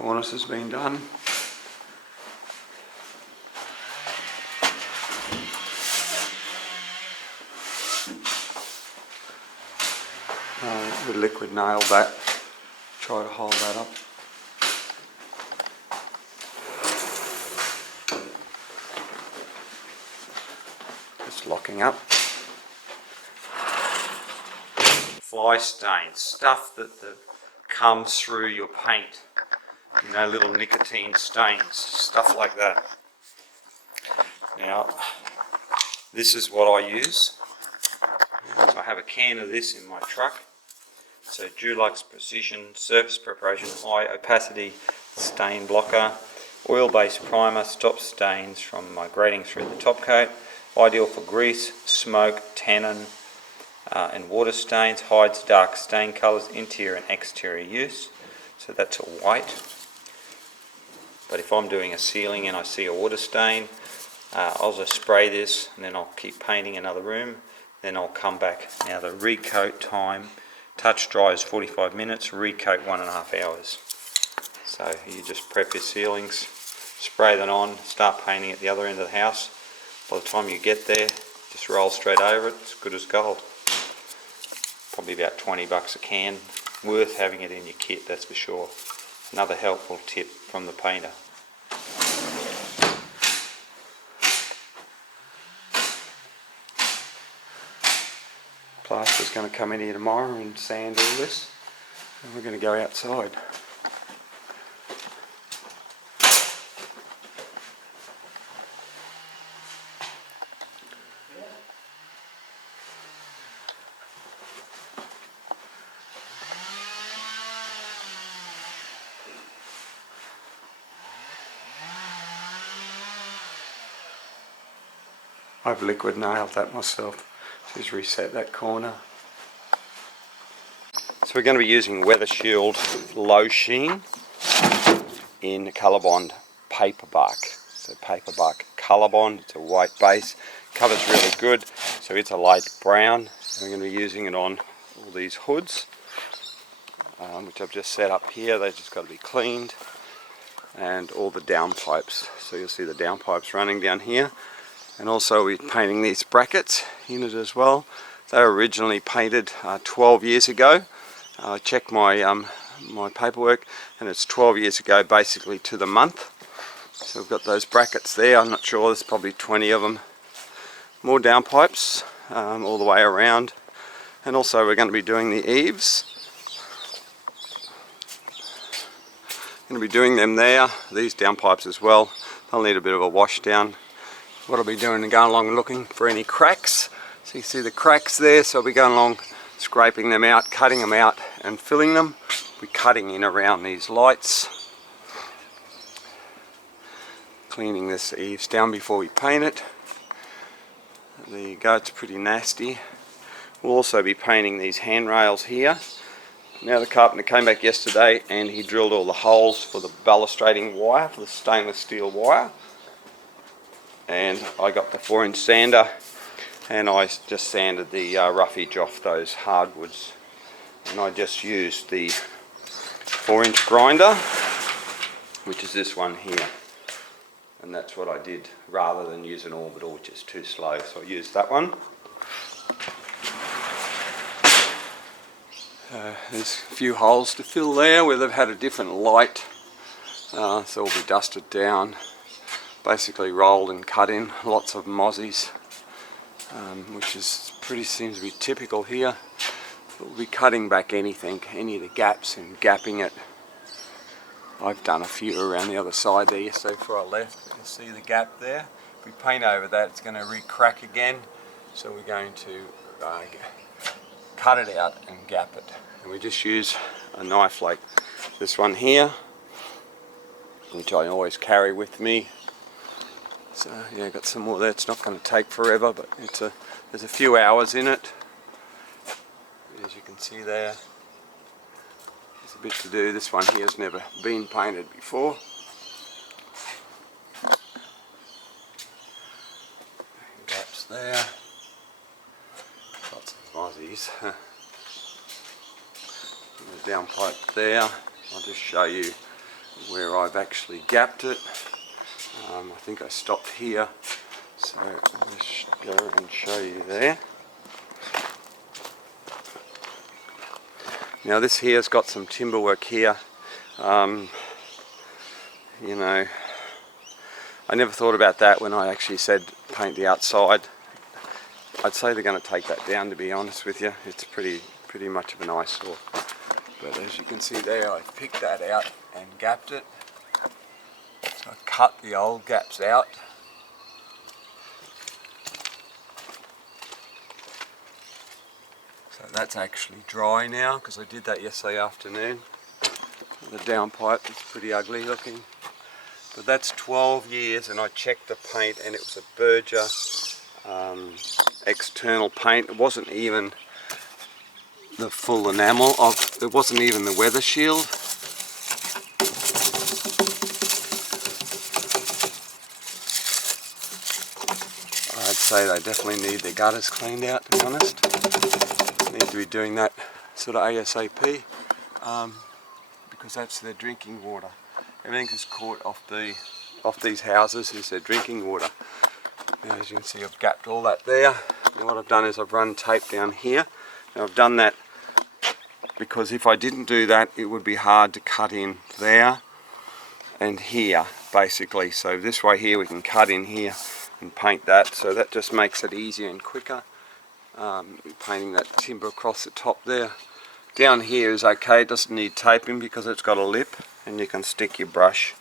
Cornice has been done. The liquid nailed that. Try to hold that up. Just locking up. Fly stains, stuff that comes through your paint. You know, little nicotine stains, stuff like that. Now, this is what I use. So I have a can of this in my truck. So Dulux Precision Surface Preparation High Opacity Stain Blocker. Oil-based primer stops stains from migrating through the top coat. Ideal for grease, smoke, tannin and water stains. Hides dark stain colours, interior and exterior use. So that's a white. But if I'm doing a ceiling and I see a water stain, I'll just spray this and then I'll keep painting another room. Then I'll come back. Now the recoat time, touch dry is 45 minutes, recoat 1.5 hours. So you just prep your ceilings, spray them on, start painting at the other end of the house. By the time you get there, just roll straight over it, it's good as gold. Probably about 20 bucks a can, worth having it in your kit, that's for sure. Another helpful tip from the painter. Plaster's going to come in here tomorrow and sand all this, and we're going to go outside. I've liquid nailed that myself. Just reset that corner. So we're going to be using Weathershield Low Sheen in Colorbond Paper Bark. So Paper Bark Colorbond, it's a white base, covers really good, so it's a light brown. And we're going to be using it on all these hoods, which I've just set up here. They've just got to be cleaned, and all the downpipes. So you'll see the downpipes running down here. And also we're painting these brackets in it as well. They were originally painted 12 years ago. I checked my my paperwork, and it's 12 years ago basically to the month. So we've got those brackets there. I'm not sure, there's probably 20 of them. More downpipes all the way around. And also we're going to be doing the eaves. Going to be doing them there, these downpipes as well. They'll need a bit of a wash down. What I'll be doing is going along and looking for any cracks. So you see the cracks there, so I'll be going along, scraping them out, cutting them out and filling them. We're cutting in around these lights. Cleaning this eaves down before we paint it. There you go, it's pretty nasty. We'll also be painting these handrails here. Now the carpenter came back yesterday and he drilled all the holes for the balustrading wire, for the stainless steel wire. And I got the 4-inch sander and I just sanded the roughage off those hardwoods. And I just used the 4-inch grinder, which is this one here. And that's what I did, rather than use an orbital, which is too slow. So I used that one. There's a few holes to fill there where they've had a different light. So it'll be dusted down. Basically rolled and cut in, lots of mozzies, which seems to be typical here. But we'll be cutting back anything, any of the gaps, and gapping it. I've done a few around the other side there yesterday before I left. You can see the gap there. If we paint over that, it's going to re-crack again. So we're going to cut it out and gap it. And we just use a knife like this one here, which I always carry with me. So yeah, got some more there. It's not going to take forever, but there's a few hours in it. As you can see there, there's a bit to do. This one here has never been painted before. Gaps there. Lots of mozzies. The downpipe there. I'll just show you where I've actually gapped it. I think I stopped here, so I'll just go and show you there. Now this here's got some timber work here. You know, I never thought about that when I actually said paint the outside. I'd say they're going to take that down, to be honest with you. It's pretty much of an eyesore. But as you can see there, I picked that out and gapped it. So I cut the old gaps out. So that's actually dry now, because I did that yesterday afternoon. The downpipe is pretty ugly looking. But that's 12 years, and I checked the paint and it was a Berger external paint. It wasn't even the full enamel it wasn't even the Weathershield. I'd say they definitely need their gutters cleaned out, to be honest. Need to be doing that sort of ASAP, because that's their drinking water. Everything that's caught off these houses is their drinking water. Now, as you can see, I've gapped all that there. And what I've done is I've run tape down here. Now I've done that because if I didn't do that, it would be hard to cut in there and here, basically. So this way here we can cut in here and paint that. So that just makes it easier and quicker. Painting that timber across the top there. Down here is okay, it doesn't need taping because it's got a lip, and you can stick your brush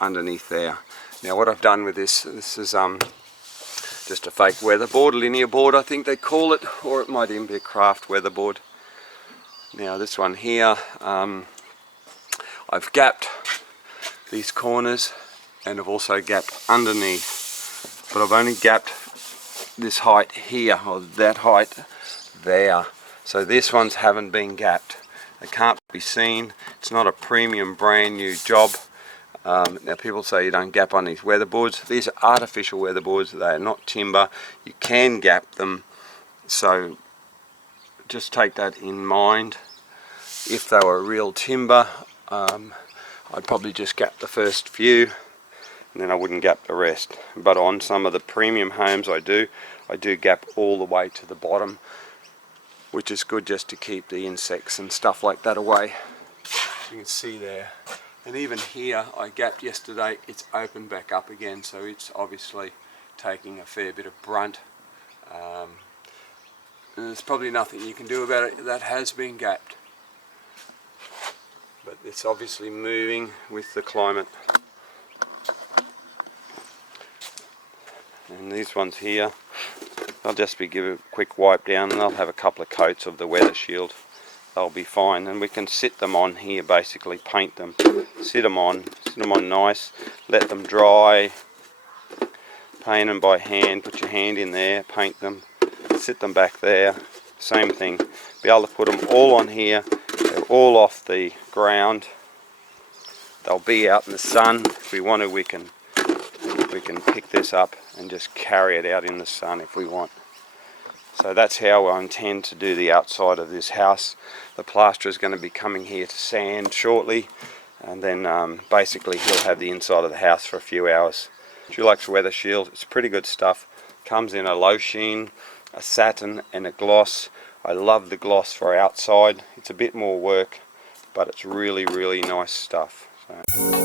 underneath there. Now what I've done with this is just a fake weatherboard, linear board I think they call it, or it might even be a craft weatherboard. Now this one here, I've gapped these corners and I've also gapped underneath, but I've only gapped this height here, or that height there. So this ones haven't been gapped. They can't be seen. It's not a premium brand new job. Now people say you don't gap on these weatherboards. These are artificial weatherboards. They are not timber. You can gap them. So just take that in mind. If they were real timber, I'd probably just gap the first few, and then I wouldn't gap the rest. But on some of the premium homes I do gap all the way to the bottom, which is good just to keep the insects and stuff like that away. You can see there. And even here, I gapped yesterday, it's opened back up again, so it's obviously taking a fair bit of brunt. And there's probably nothing you can do about it. That has been gapped. But it's obviously moving with the climate. And these ones here, I'll just give a quick wipe down, and I'll have a couple of coats of the Weathershield. They'll be fine, and we can sit them on here, basically paint them, sit them on nice, let them dry, paint them by hand, put your hand in there, paint them, sit them back there, same thing. Be able to put them all on here, they're all off the ground, they'll be out in the sun. If we want to, we can pick this up and just carry it out in the sun if we want. So that's how I intend to do the outside of this house. The plasterer is going to be coming here to sand shortly, and then basically he'll have the inside of the house for a few hours. Dulux Weathershield, it's pretty good stuff. Comes in a low sheen, a satin and a gloss. I love the gloss for outside. It's a bit more work, but it's really, really nice stuff. So.